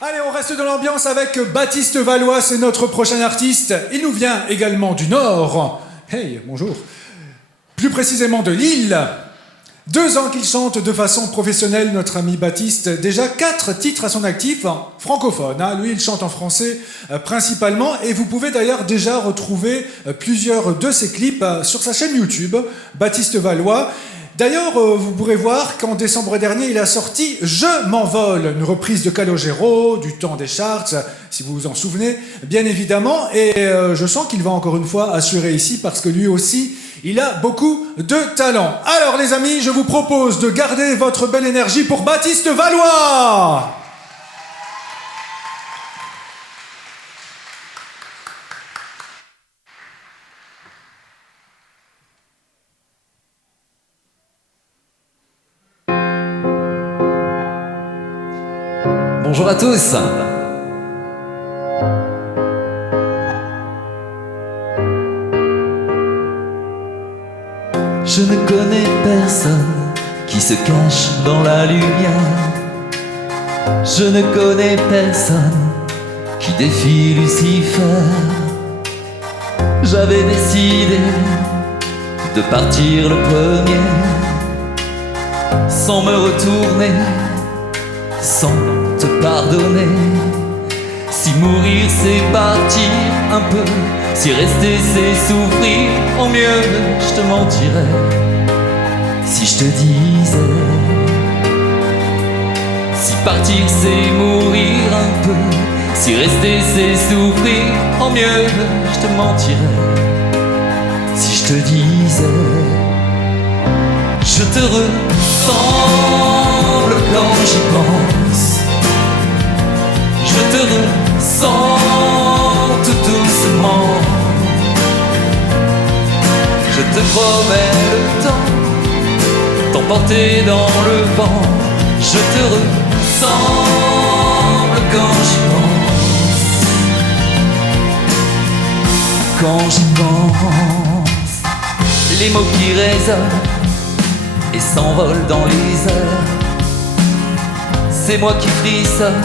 Allez, on reste dans l'ambiance avec Baptiste Valois, c'est notre prochain artiste. Il nous vient également du Nord. Hey, bonjour. Plus précisément de Lille. 2 ans qu'il chante de façon professionnelle, notre ami Baptiste. Déjà 4 titres à son actif, francophones. Lui, il chante en français principalement. Et vous pouvez d'ailleurs déjà retrouver plusieurs de ses clips sur sa chaîne YouTube, Baptiste Valois. D'ailleurs, vous pourrez voir qu'en décembre dernier, il a sorti « Je m'envole », une reprise de Calogero, du temps des charts, si vous vous en souvenez, bien évidemment. Et je sens qu'il va encore une fois assurer ici, parce que lui aussi, il a beaucoup de talent. Alors les amis, je vous propose de garder votre belle énergie pour Baptiste Valois. Bonjour à tous. Je ne connais personne qui se cache dans la lumière. Je ne connais personne qui défie Lucifer. J'avais décidé de partir le premier, sans me retourner, sans te pardonner. Si mourir c'est partir un peu, si rester c'est souffrir, en mieux je te mentirais si je te disais. Si partir c'est mourir un peu, si rester c'est souffrir, en mieux je te mentirais si je te disais. Je te ressemble quand j'y pense, je te ressens tout doucement. Je te promets le temps, t'emporter dans le vent. Je te ressemble quand j'y pense, quand j'y pense. Les mots qui résonnent et s'envolent dans les airs, c'est moi qui frissonne,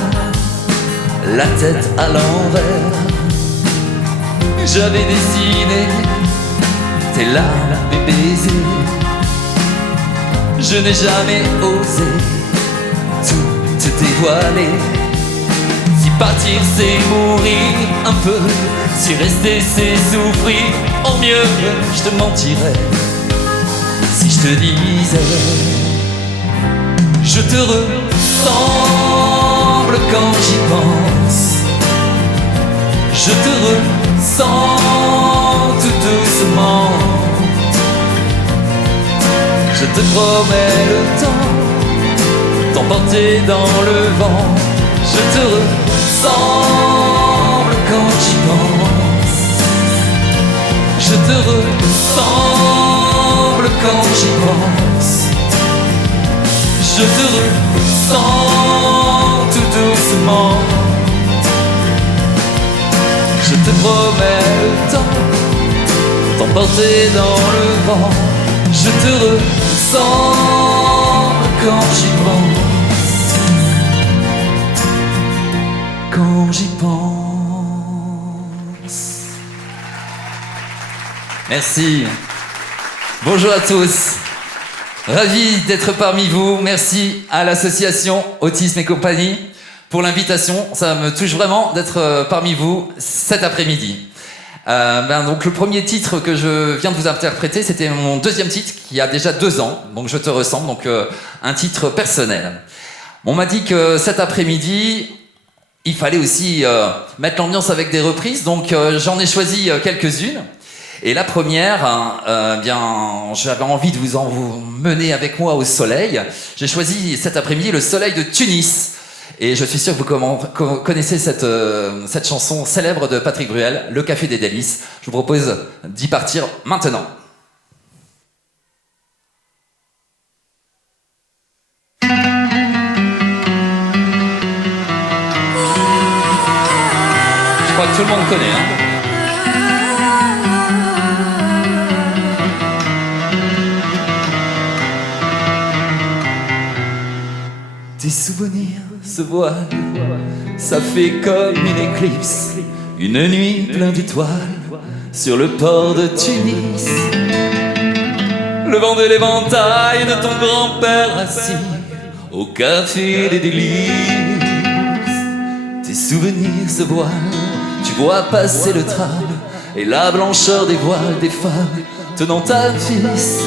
la tête à l'envers. J'avais dessiné tes larmes, mes baisers. Je n'ai jamais osé tout te dévoiler. Si partir c'est mourir un peu, si rester c'est souffrir, en mieux je te mentirais si je te disais. Je te ressemble quand j'y pense, je te ressens tout doucement. Je te promets le temps, t'emporter dans le vent. Je te ressemble quand j'y pense, je te ressemble quand j'y pense. Je te ressens tout doucement. Je te promets le temps, t'emporter dans le vent. Je te ressemble quand j'y pense, quand j'y pense. Merci. Bonjour à tous. Ravi d'être parmi vous. Merci à l'association Autisme et compagnie pour l'invitation. Ça me touche vraiment d'être parmi vous cet après-midi. Donc le premier titre que je viens de vous interpréter, c'était mon deuxième titre qui a déjà 2 ans. Donc je te ressemble, donc un titre personnel. On m'a dit que cet après-midi, il fallait aussi mettre l'ambiance avec des reprises. Donc j'en ai choisi quelques-unes. Et la première, j'avais envie de vous mener avec moi au soleil. J'ai choisi cet après-midi le soleil de Tunis. Et je suis sûr que vous connaissez cette chanson célèbre de Patrick Bruel, Le Café des Délices. Je vous propose d'y partir maintenant. Je crois que tout le monde connaît, hein. Tes souvenirs se voilent ça fait comme une éclipse, une nuit pleine d'étoiles sur le port de Tunis. Le vent de l'éventail de ton grand-père assis au café des délices. Tes souvenirs se voilent, tu vois passer le tram et la blancheur des voiles des femmes tenant ta fils.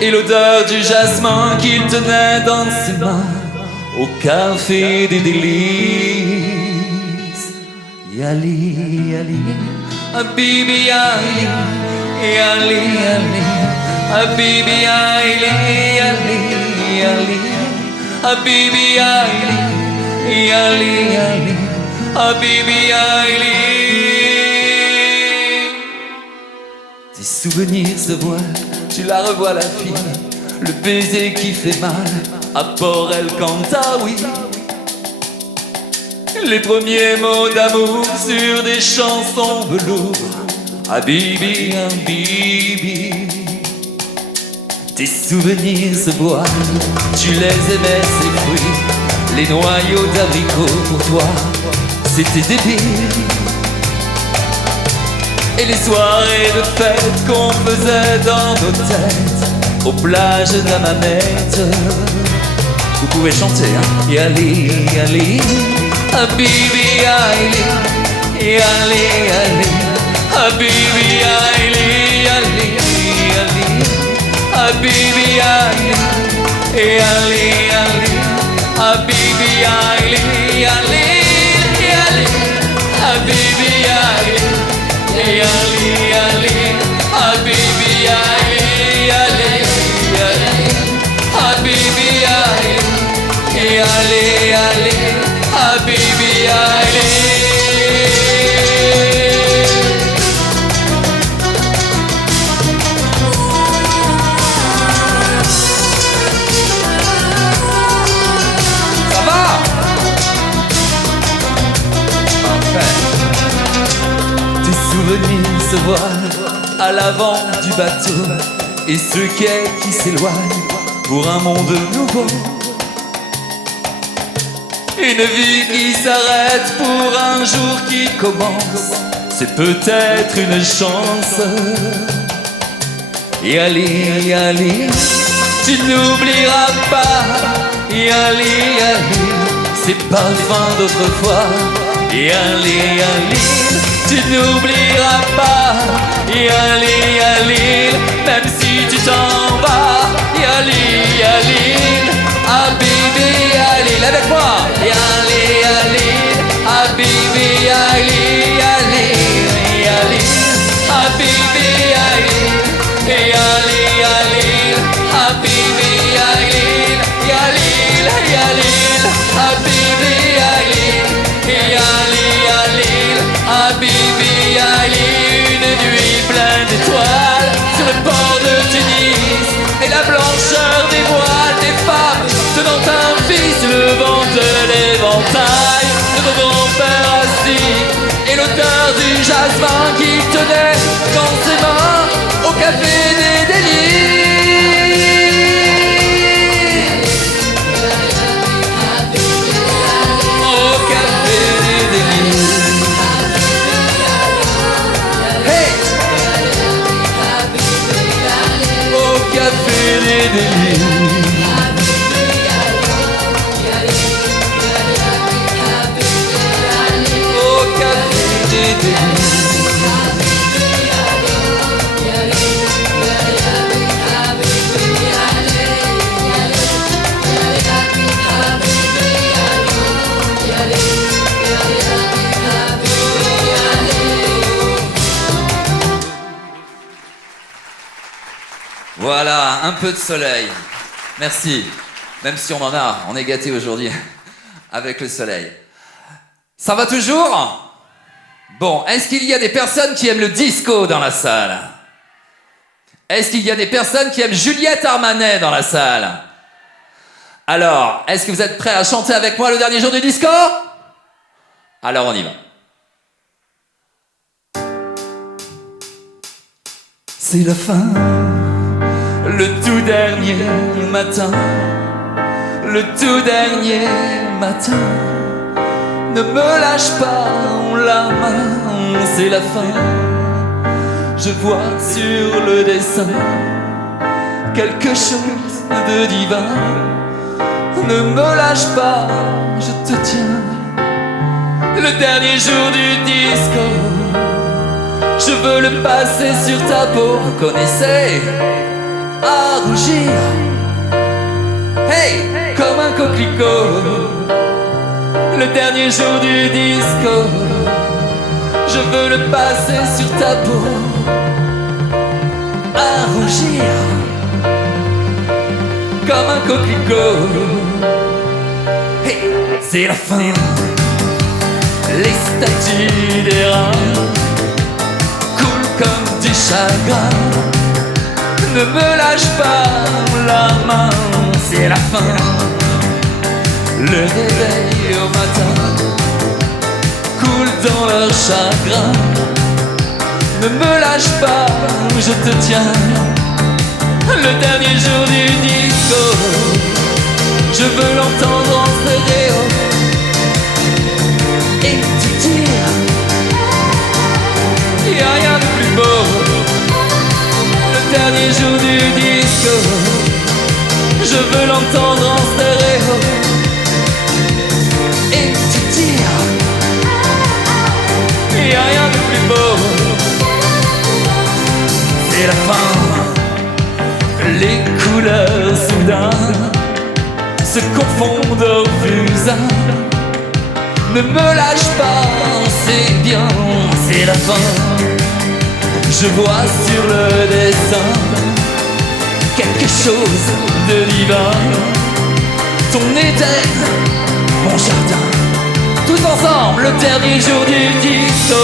Et l'odeur du jasmin qu'il tenait dans ses mains au café des délices. Yali, yali, habibi yali, yali, yali, habibi yali, yali, yali, habibi yali, yali, yali, habibi yali. Tes souvenirs se voilent, tu la revois la fille, le baiser qui fait mal à Port El Kantaoui. Les premiers mots d'amour sur des chansons velours, Habibi, Habibi. Tes souvenirs se voilent, tu les aimais ces fruits, les noyaux d'abricots pour toi, c'était débile. Et les soirées de fête qu'on faisait dans nos têtes aux plages d'Hammamet. Vous pouvez chanter, hein? Yali, yali, habibi, yali, yali, yali, habibi, yali, yali, yali, habibi, yali, yali, yali, habibi, yali, yali, yali, habibi, yali. Yali, yali, habibi, yali, yali, yali, habibi, yali, yali, yali, habibi, yali. Ça va? Parfait. Tes souvenirs se voilent à l'avant du bateau et ce quai qui s'éloigne pour un monde nouveau. Une vie qui s'arrête pour un jour qui commence, c'est peut-être une chance. Yali, yali, tu n'oublieras pas. Yali, yali, ces parfums d'autrefois. Yali, yali, tu n'oublieras pas. Yali, yali, même si tu t'en vas. Yali, yali, habibi, yali, avec moi. Yali, yali, habibi, yali, yali, yali, habibi, yali, yali, yali, habibi, yali, yali, yali, habibi, yali, yali, yali, habibi, yali. Une nuit pleine d'étoiles sur le port de Tunis et la blancheur des voiles des femmes tenant un fils, le vent de l'éventail de ton grand-père assis et l'odeur du jasmin qui tenait dans ses mains au café des délices. Au café des délices. Hey! Au café des délices. Au café des délices. Voilà, un peu de soleil. Merci. Même si on en a, on est gâtés aujourd'hui avec le soleil. Ça va toujours? Bon, est-ce qu'il y a des personnes qui aiment le disco dans la salle? Est-ce qu'il y a des personnes qui aiment Juliette Armanet dans la salle? Alors, est-ce que vous êtes prêts à chanter avec moi le dernier jour du disco? Alors on y va. C'est la fin, le tout dernier matin, le tout dernier matin. Ne me lâche pas la main, c'est la fin. Je vois sur le dessin quelque chose de divin. Ne me lâche pas, je te tiens. Le dernier jour du disco, je veux le passer sur ta peau. Vous connaissez, à rougir, hey, comme un coquelicot. Le dernier jour du disco, je veux le passer sur ta peau. À rougir, comme un coquelicot. Hey, c'est la fin. Les statues des reins coulent comme du chagrin. Ne me lâche pas la main, c'est la fin. Le réveil au matin coule dans leur chagrin. Ne me lâche pas, je te tiens. Le dernier jour du disco, je veux l'entendre en stéréo et te dire, y a rien de plus beau. Le dernier jour du disco, je veux l'entendre en stéréo et te dire, y a rien de plus beau. C'est la fin. Les couleurs soudain se confondent au fusain. Ne me lâche pas, c'est bien, c'est la fin. Je vois sur le dessin quelque chose de divin. Ton Éden, mon jardin. Tous ensemble, le dernier jour du disco,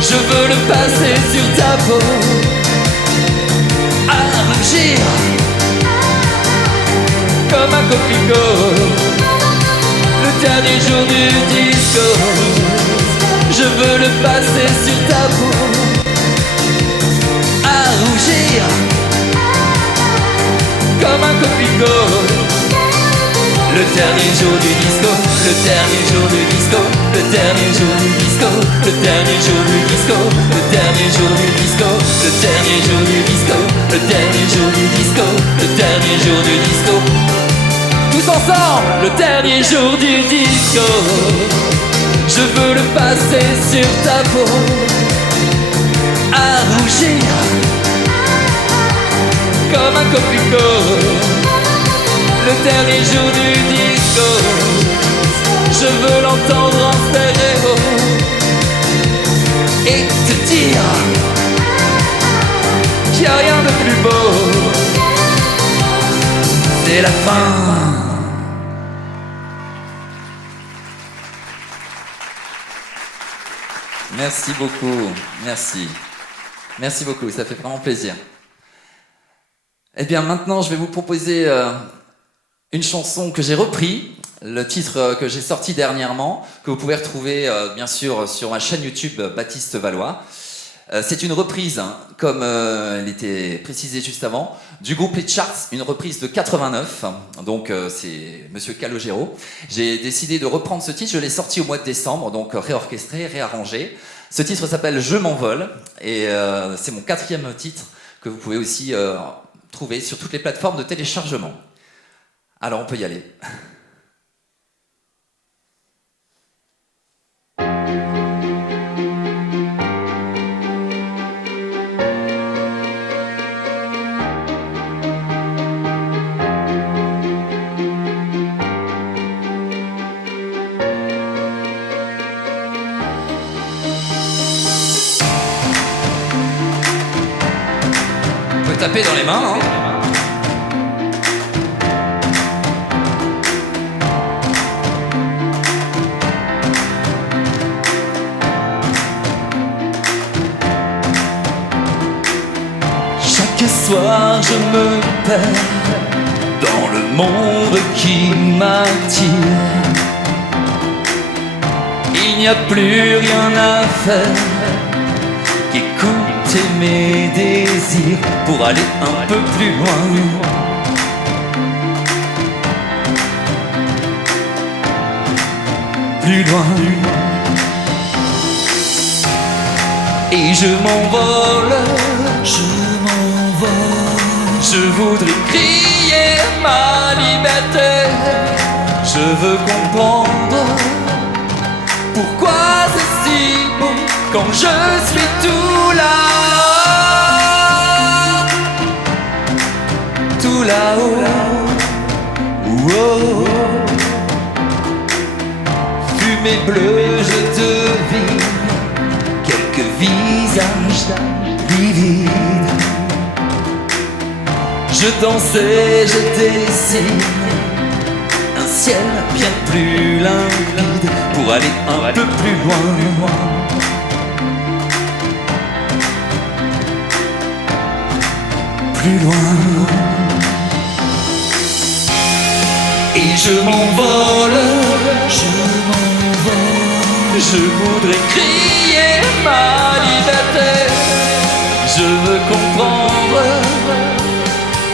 je veux le passer sur ta peau. À rougir comme un coquelicot. Le dernier jour du disco, je veux le passer sur ta peau. À rougir comme un coquelicot. Le dernier jour du disco, le dernier jour du disco, le dernier jour du disco, le dernier jour du disco, le dernier jour du disco, le dernier jour du disco, le dernier jour du disco, le dernier jour du disco. Tous ensemble, le dernier jour du disco, je veux le passer sur ta peau. À rougir comme un coquelicot. Le dernier jour du disco, je veux l'entendre en stéréo et te dire qu'il n'y a rien de plus beau. C'est la fin. Merci beaucoup, merci. Merci beaucoup, ça fait vraiment plaisir. Eh bien maintenant, je vais vous proposer une chanson que j'ai repris, le titre que j'ai sorti dernièrement, que vous pouvez retrouver bien sûr sur ma chaîne YouTube Baptiste Valois. C'est une reprise, hein, comme elle était précisée juste avant, du groupe Les Charts, une reprise de 89, donc c'est Monsieur Calogero. J'ai décidé de reprendre ce titre, je l'ai sorti au mois de décembre, donc réorchestré, réarrangé. Ce titre s'appelle Je m'envole, et c'est mon 4e titre que vous pouvez aussi trouver sur toutes les plateformes de téléchargement. Alors on peut y aller. On peut taper dans les mains, hein. Chaque soir je me perds dans le monde qui m'attire. Il n'y a plus rien à faire qu'écouter mes désirs pour aller un peu plus loin. plus loin. Et je m'envole, je voudrais crier ma liberté. Je veux comprendre pourquoi c'est si beau quand je suis tout là-haut. Tout là-haut. Oh. Fumée bleue, je devine quelques visages livides. Je dansais, je dessine un ciel bien plus limpide pour aller un peu plus loin. Plus loin. Et je m'envole, je voudrais crier ma liberté. Je veux comprendre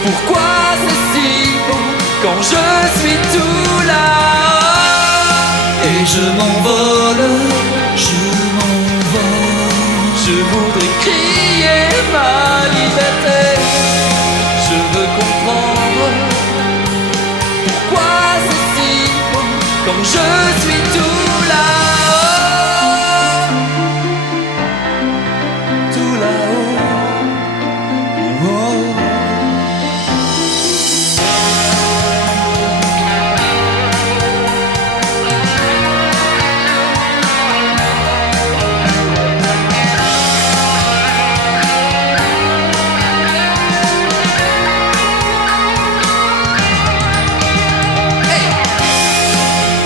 pourquoi c'est si beau quand je suis tout là. Et je m'envole, je voudrais crier ma liberté. Je veux comprendre pourquoi c'est si beau quand je suis tout là-haut. Tout là-haut. Oh.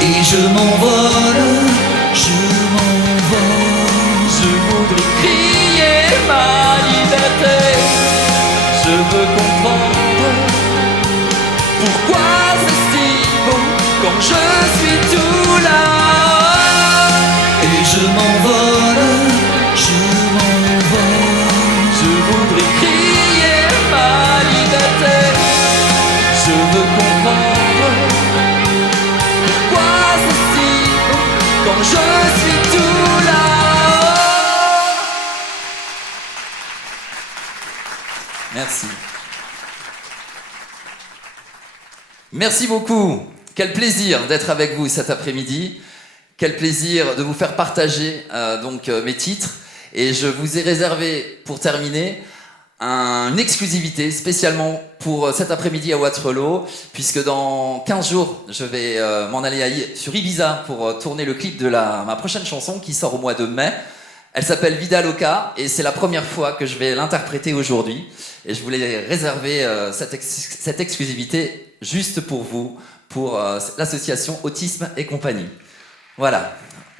Et je m'envole, je voudrais crier ma liberté. Je veux comprendre pourquoi c'est si beau quand je suis tout là. Et je m'envole, je voudrais crier ma liberté. Je veux comprendre pourquoi c'est si beau quand je suis tout là. Merci. Merci beaucoup. Quel plaisir d'être avec vous cet après-midi. Quel plaisir de vous faire partager mes titres. Et je vous ai réservé, pour terminer, une exclusivité spécialement pour cet après-midi à Waterloo, puisque dans 15 jours, je vais m'en aller sur Ibiza pour tourner le clip de ma prochaine chanson qui sort au mois de mai. Elle s'appelle Vida Loca et c'est la première fois que je vais l'interpréter aujourd'hui. Et je voulais réserver cette exclusivité juste pour vous, pour l'association Autisme et compagnie. Voilà.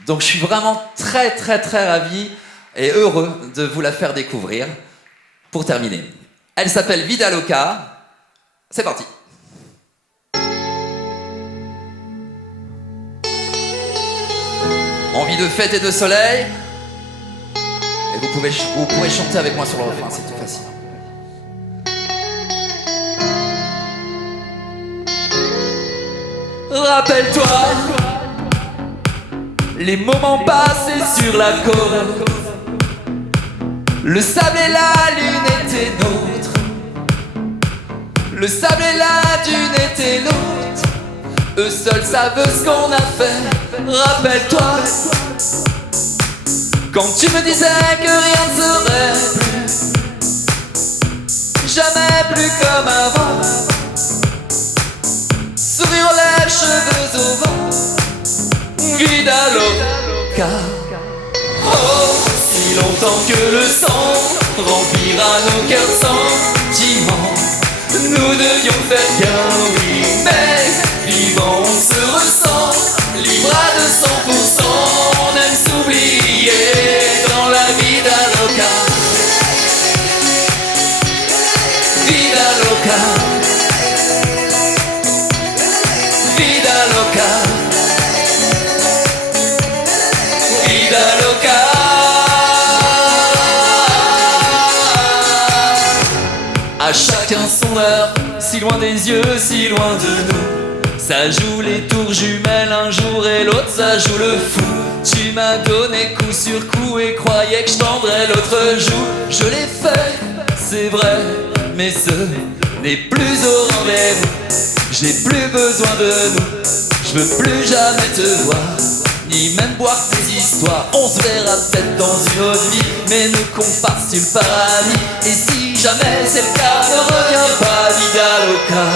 Donc je suis vraiment très très très ravi et heureux de vous la faire découvrir. Pour terminer, elle s'appelle Vida Loca. C'est parti. Envie de fête et de soleil. Et vous pourrez chanter avec moi sur le refrain, c'est tout facile. Rappelle-toi les moments passés sur la côte. Le sable et la lune étaient nôtres. Le sable et la dune étaient nôtres. Eux seuls savent ce qu'on a fait. Rappelle-toi quand tu me disais que rien ne serait plus, jamais plus comme avant. Sourire aux lèvres, cheveux au vent. Vida Loca. Oh, si longtemps que le sang remplira nos cœurs sentiments. Nous devions faire bien, oui, mais vivant on se ressent. Libre à 200%, on aime s'oublier dans la vida loca. Vida loca. Vida loca. Vida loca. À chacun son heure, si loin des yeux, si loin de nous. Ça joue les tours jumelles un jour et l'autre ça joue le fou. Tu m'as donné coup sur coup et croyais que je tendrais l'autre joue. Je l'ai fait, c'est vrai, mais ce n'est plus au rendez-vous. J'ai plus besoin de nous, je veux plus jamais te voir, ni même boire tes histoires. On se verra peut-être dans une autre vie, mais ne compte pas sur le paradis. Et si jamais c'est le cas, ne reviens pas, vida loca.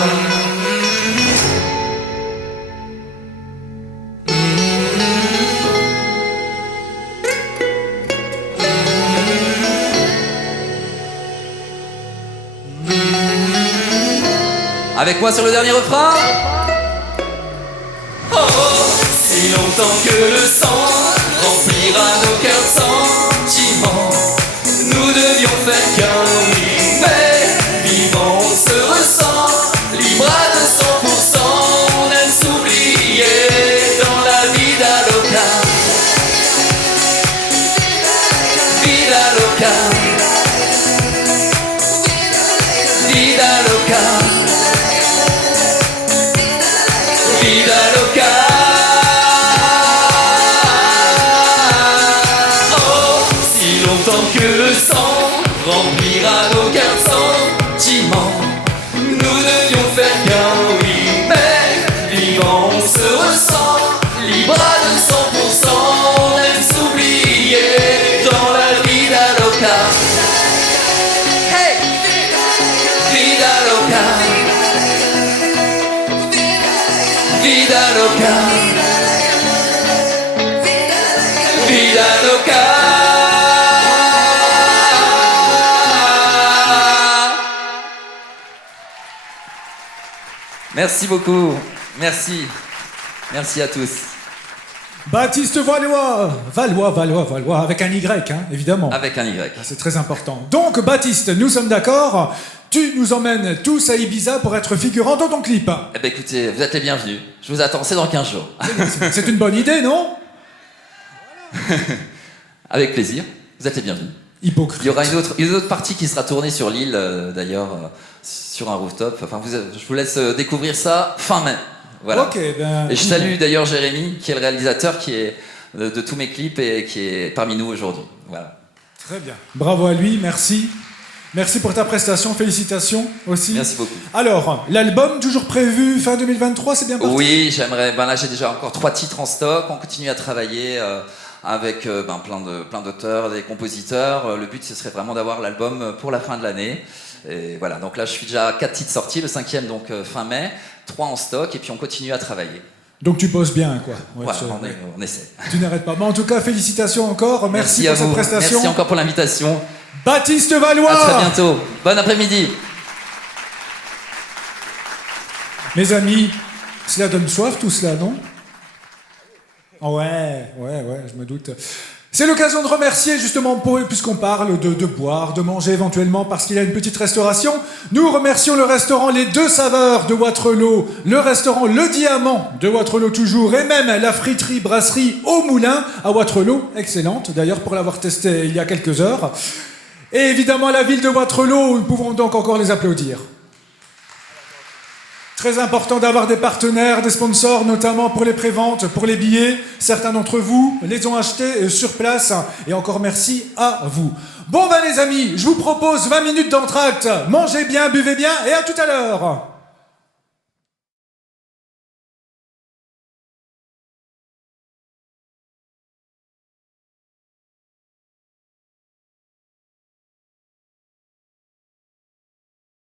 Avec moi sur le dernier refrain. Oh, si longtemps que le sang remplira nos cœurs de sentiments, nous devions faire qu'un oui, mais vivant on se ressent, libre à 200%, on aime s'oublier dans la vida loca. Vida loca. Vida loca. Vida loca. Oh, si longtemps que le sang remplira nos cœurs de sentiments, nous devions faire qu'un oui, mais vivant on se ressent, libre à 200%, on aime s'oublier dans la vida loca. Hey! Vida loca. Vida loca. Vida loca. Merci beaucoup. Merci. Merci à tous. Baptiste Valois, Valois, avec un Y, hein, évidemment. Avec un Y. Ah, c'est très important. Donc, Baptiste, nous sommes d'accord. Tu nous emmènes tous à Ibiza pour être figurant dans ton clip. Eh ben écoutez, vous êtes les bienvenus. Je vous attends, c'est dans 15 jours. C'est une bonne idée, non? Avec plaisir. Vous êtes les bienvenus. Hypocrite. Il y aura une autre partie qui sera tournée sur l'île, d'ailleurs, sur un rooftop. Enfin, je vous laisse découvrir ça fin mai. Voilà. Ok, ben... Et je salue d'ailleurs Jérémy, qui est le réalisateur qui est de tous mes clips et qui est parmi nous aujourd'hui. Voilà. Très bien. Bravo à lui, merci. Merci pour ta prestation, félicitations aussi. Merci beaucoup. Alors, l'album toujours prévu fin 2023, c'est bien parti? Oui, j'aimerais. Ben là, j'ai déjà encore 3 titres en stock. On continue à travailler avec plein d'auteurs, des compositeurs. Le but, ce serait vraiment d'avoir l'album pour la fin de l'année. Et voilà. Donc là, je suis déjà à 4 titres sortis. Le 5e, donc fin mai. 3 en stock. Et puis, on continue à travailler. Donc tu bosses bien, quoi. Ouais, voilà, on essaie. Tu n'arrêtes pas. Mais en tout cas, félicitations encore. Merci pour cette prestation. Merci encore pour l'invitation. Baptiste Valois. À très bientôt. Bon après-midi. Mes amis, cela donne soif tout cela, non? Oh ouais, je me doute. C'est l'occasion de remercier justement, puisqu'on parle de boire, de manger éventuellement parce qu'il y a une petite restauration. Nous remercions le restaurant Les Deux Saveurs de Waterloo, le restaurant Le Diamant de Waterloo toujours, et même la friterie brasserie Au Moulin à Waterloo, excellente d'ailleurs pour l'avoir testé il y a quelques heures. Et évidemment la ville de Waterloo, nous pouvons donc encore les applaudir. Très important d'avoir des partenaires, des sponsors, notamment pour les préventes, pour les billets. Certains d'entre vous les ont achetés sur place. Et encore merci à vous. Bon ben les amis, je vous propose 20 minutes d'entracte. Mangez bien, buvez bien et à tout à l'heure.